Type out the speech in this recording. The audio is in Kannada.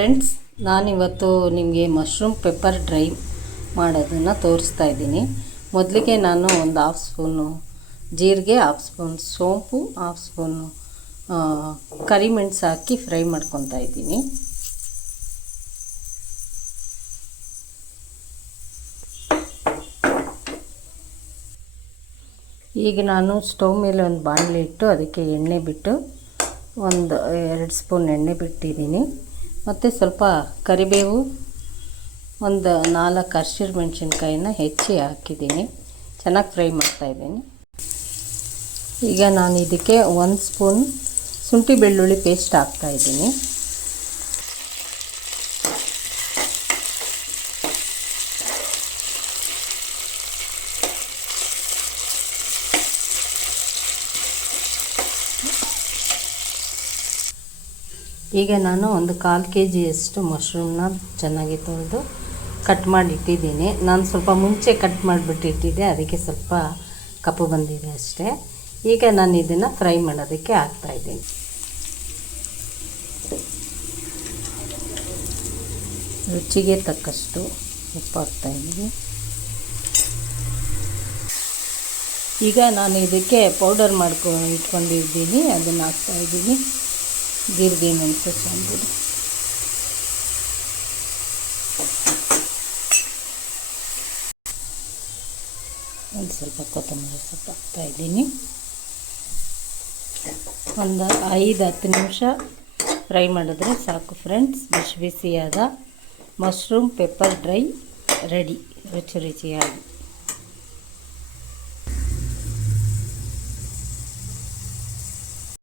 ಫ್ರೆಂಡ್ಸ್, ನಾನಿವತ್ತು ನಿಮಗೆ ಮಶ್ರೂಮ್ ಪೆಪ್ಪರ್ ಡ್ರೈ ಮಾಡೋದನ್ನು ತೋರಿಸ್ತಾ ಇದ್ದೀನಿ. ಮೊದಲಿಗೆ ನಾನು ಒಂದು ಹಾಫ್ ಸ್ಪೂನು ಜೀರಿಗೆ, ಹಾಫ್ ಸ್ಪೂನ್ ಸೋಂಪು, ಹಾಫ್ ಸ್ಪೂನು ಕರಿಮೆಣಸು ಹಾಕಿ ಫ್ರೈ ಮಾಡ್ಕೊತಾ ಇದ್ದೀನಿ. ಈಗ ನಾನು ಸ್ಟವ್ ಮೇಲೆ ಒಂದು ಬಾಣಲೆ ಇಟ್ಟು ಅದಕ್ಕೆ ಎಣ್ಣೆ ಬಿಟ್ಟು ಒಂದು 2 ಸ್ಪೂನ್ ಎಣ್ಣೆ ಬಿಟ್ಟಿದ್ದೀನಿ. ಮತ್ತು ಸ್ವಲ್ಪ ಕರಿಬೇವು, ಒಂದು 4 ಹಸಿರು ಮೆಣಸಿನ್ಕಾಯಿನ ಹೆಚ್ಚಿ ಹಾಕಿದ್ದೀನಿ. ಚೆನ್ನಾಗಿ ಫ್ರೈ ಮಾಡ್ತಾಯಿದ್ದೀನಿ. ಈಗ ನಾನು ಇದಕ್ಕೆ 1 ಸ್ಪೂನ್ ಶುಂಠಿ ಬೆಳ್ಳುಳ್ಳಿ ಪೇಸ್ಟ್ ಹಾಕ್ತಾಯಿದ್ದೀನಿ. ಈಗ ನಾನು ಒಂದು 1/4 kg ಮಶ್ರೂಮ್ನ ಚೆನ್ನಾಗಿ ತೊಳೆದು ಕಟ್ ಮಾಡಿ ಇಟ್ಟಿದ್ದೀನಿ. ನಾನು ಸ್ವಲ್ಪ ಮುಂಚೆ ಕಟ್ ಮಾಡಿಬಿಟ್ಟು ಇಟ್ಟಿದ್ದೆ, ಅದಕ್ಕೆ ಸ್ವಲ್ಪ ಕಪ್ಪು ಬಂದಿದೆ ಅಷ್ಟೇ. ಈಗ ನಾನು ಇದನ್ನು ಫ್ರೈ ಮಾಡೋದಕ್ಕೆ ಹಾಕ್ತಾಯಿದ್ದೀನಿ. ರುಚಿಗೆ ತಕ್ಕಷ್ಟು ಉಪ್ಪು ಹಾಕ್ತಾಯಿದ್ದೀನಿ. ಈಗ ನಾನು ಇದಕ್ಕೆ ಪೌಡರ್ ಇಟ್ಕೊಂಡಿದ್ದೀನಿ, ಅದನ್ನು ಹಾಕ್ತಾಯಿದ್ದೀನಿ. ಜೀರಿಗೆ, ಮೆಣಸು, ಸೋಂಪು, ಒಂದು ಸ್ವಲ್ಪ ಕೊತ್ತಂಬರಿ ಸೊಪ್ಪು ಹಾಕ್ತಾಯಿದ್ದೀನಿ. ಒಂದು 5-10 ನಿಮಿಷ ಫ್ರೈ ಮಾಡಿದ್ರೆ ಸಾಕು ಫ್ರೆಂಡ್ಸ್. ಬಿಸಿ ಬಿಸಿಯಾದ ಮಶ್ರೂಮ್ ಪೆಪ್ಪರ್ ಡ್ರೈ ರೆಡಿ, ರುಚಿಯಾಗಿ.